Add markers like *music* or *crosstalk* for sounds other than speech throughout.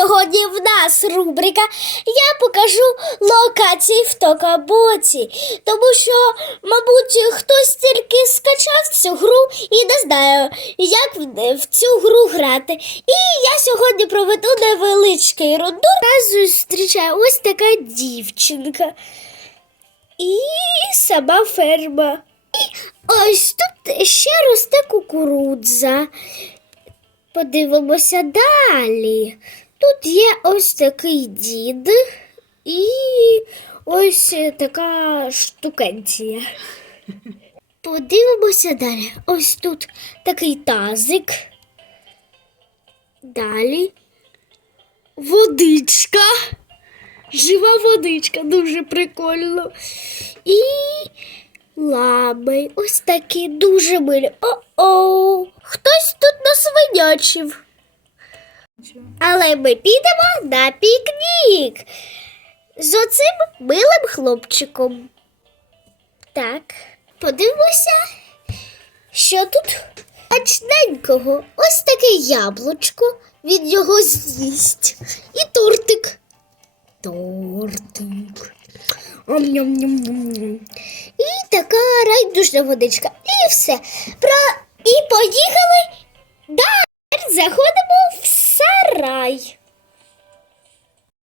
сьогодні в нас рубрика Я покажу локації в Токабоці, тому що, мабуть, хтось тільки скачав цю гру і не знає, як в- цю гру грати. І я сьогодні проведу невеличкий рундур. Нас зустрічає ось така дівчинка. І сама ферма. І ось тут ще росте кукурудза. Подивимося далі. Тут є ось такий дід і ось така штукенція. *laughs* Подивимося далі. Ось тут такий тазик. Далі водичка. Жива водичка, дуже прикольно. І лами. Ось такі дуже милі. О-о! Хтось тут насвинячив. Але ми підемо на пікнік з оцим милим хлопчиком. Так, подивимося, що тут смачненького. Ось таке яблучко. Він його з'їсть. І тортик. Тортик. Ом-ням-ням-ням. І така райдужна водичка. І все. Про... І поїхали. Далі заходимо в сарай.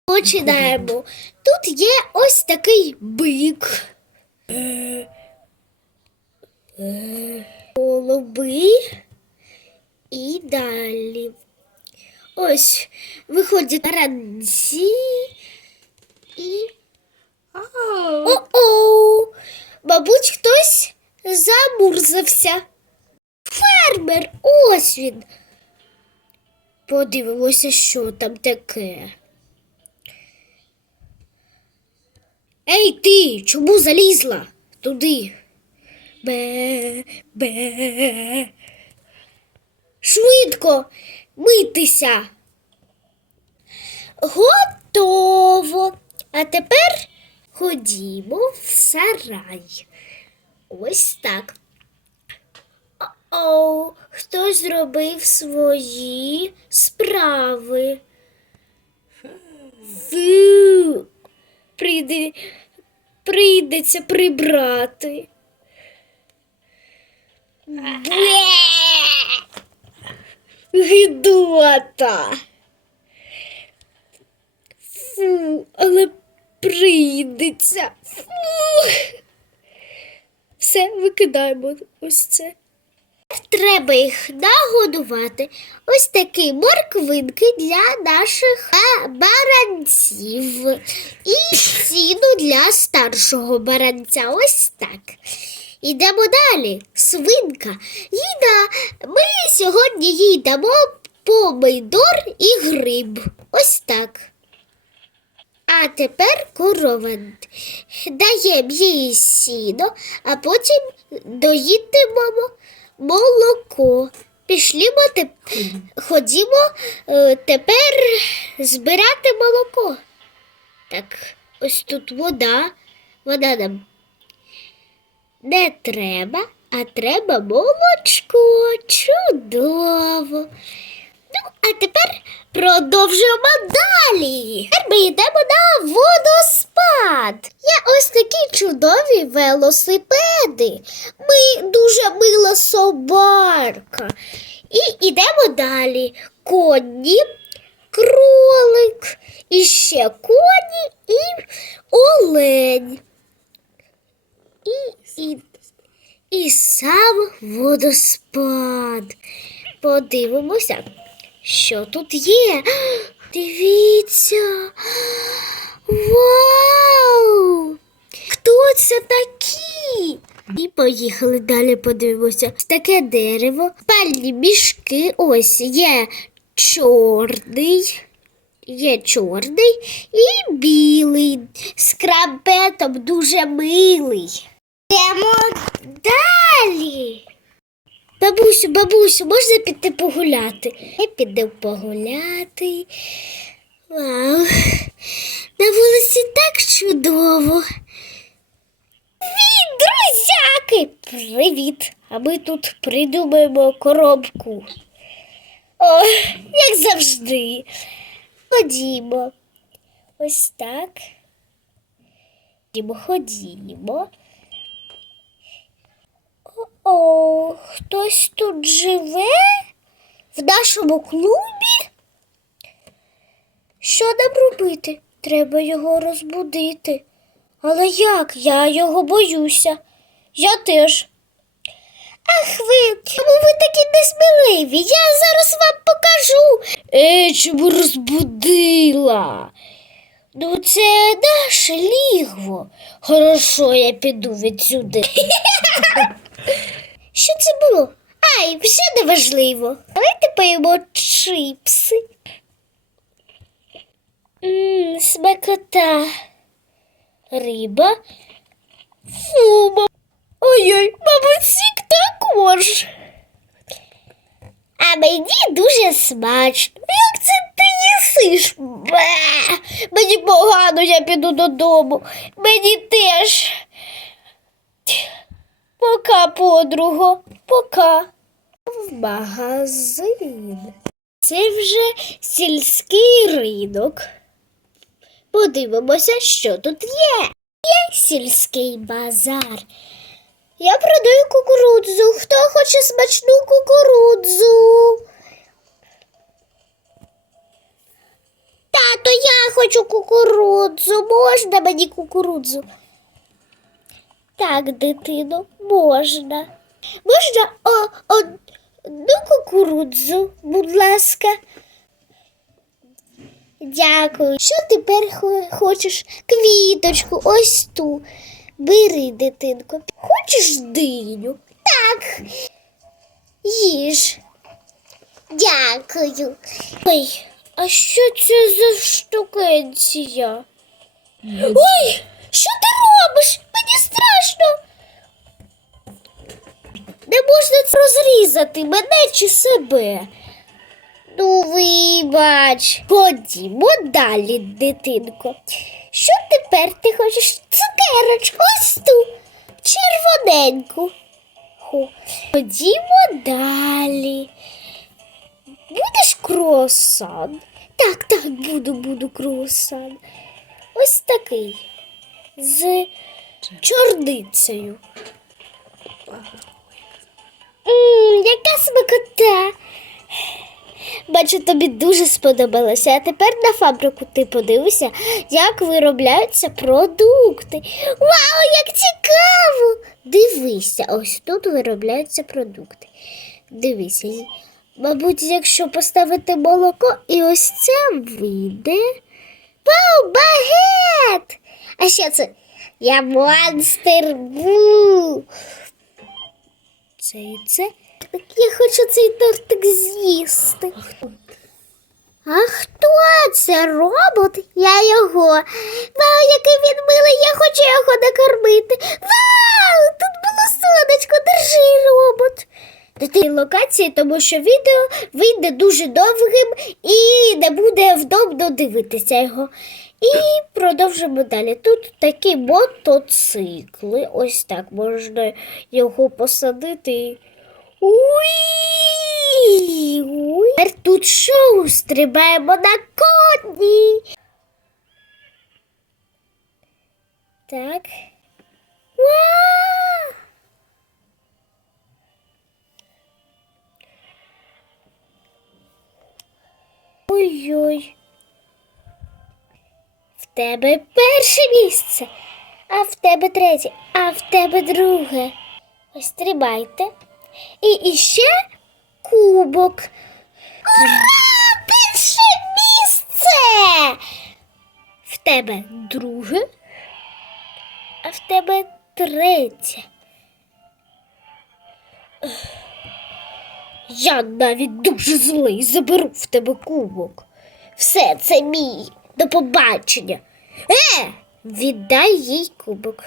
Починаємо. Тут є ось такий бик. Голуби. І далі. Ось виходять ранці і о-о! Мабуть, хтось замурзався. Фермер, ось він. Подивимося, що там таке. Ей ти, чому залізла туди? Бе, бе. Швидко митися. Готово. А тепер ходімо в сарай. Ось так. О, хтось зробив свої справи. Фу. Прийде, прийдеться прибрати. Бе! Фу, але прийдеться. Фу. Все, викидаємо ось це. Треба їх нагодувати. Ось такі морквинки для наших баранців. І сіну для старшого баранця. Ось так. Ідемо далі. Свинка. Їда. Ми сьогодні їй дамо помидор і гриб. Ось так. А тепер корова. Даємо їй сіно, а потім доїтимемо молоко. Пішлімо теп... ходімо е, тепер збирати молоко. Так, ось тут вода. Вода нам не треба, а треба молочко. Чудово. Ну, а тепер продовжуємо далі. Тепер ми йдемо на водоспад. Є ось такі чудові велосипеди. Ми дуже мила собарка. І йдемо далі. Коні, кролик, і ще коні і олень. І, і, і сам водоспад. Подивимося, що тут є. Дивіться. Вау! Хто це такі? І поїхали далі, подивимося. Таке дерево, пальні мішки. Ось є чорний. Є чорний і білий. З крабетом дуже милий. Йдемо далі. Бабусю, бабусю, можна піти погуляти? Я піду погуляти. Вау. На вулиці так чудово. Привіт, друзяки! Привіт! А ми тут придумаємо коробку. О, як завжди. Ходімо. Ось так. Ходімо, ходімо. О, хтось тут живе в нашому клубі? Що нам робити? Треба його розбудити. Але як? Я його боюся. Я теж. Ах ви, чому ви такі несміливі? Я зараз вам покажу. Е, чому розбудила? Ну, це наше лігво. Хорошо, я піду відсюди. *laughs* Що це було? Ай, вже неважливо. Давайте поїмо чипси. Ммм, смакота. Риба. Фу, ма- Ой-ой, мабуть, сік також. А мені дуже смачно. Як це ти їсиш? Бе! Мені погано, я піду додому. Мені теж. Пока, подруго, пока. В магазин. Це вже сільський ринок. Подивимося, що тут є. Є сільський базар. Я продаю кукурудзу. Хто хоче смачну кукурудзу? Тато, я хочу кукурудзу. Можна мені кукурудзу? Так, дитино, можна. Можна о, одну кукурудзу, будь ласка. Дякую. Що тепер хочеш? Квіточку, ось ту. Бери, дитинко. Хочеш диню? Так. Їж. Дякую. Ой, а що це за штукенція? Ой, що ти робиш? Мені страшно. Не можна це розрізати мене чи себе. Ну, вибач. Ходімо далі, дитинко. Що тепер ти хочеш? Цукерочку, ось ту, червоненьку. Хо. Ходімо далі. Будеш круасан? Так, так, буду, буду круасан. Ось такий. З чорницею. Мм, яка смакота. Бачу, тобі дуже сподобалося. А тепер на фабрику ти подивися, як виробляються продукти. Вау, як цікаво! Дивися, ось тут виробляються продукти. Дивися. Мабуть, якщо поставити молоко і ось це вийде. Вау, багет! А що це? Я монстр. Це і це. Так я хочу цей тортик з'їсти. А хто це робот? Я його. Вау, який він милий, я хочу його накормити. Вау! Тут було сонечко, держи робот. До тієї локації, тому що відео вийде дуже довгим і не буде вдобно дивитися його. І продовжимо далі. Тут такі мотоцикли. Ось так можна його посадити. Уй! Уй! Тепер тут шоу стрибаємо на коні. Так. Ой-ой. Тебе перше місце, а в тебе третє, а в тебе друге. Ось стрибайте. І іще кубок. Ура! Перше місце! В тебе друге, а в тебе третє. Я навіть дуже злий заберу в тебе кубок. Все це мій. До побачення. Е, віддай їй кубок.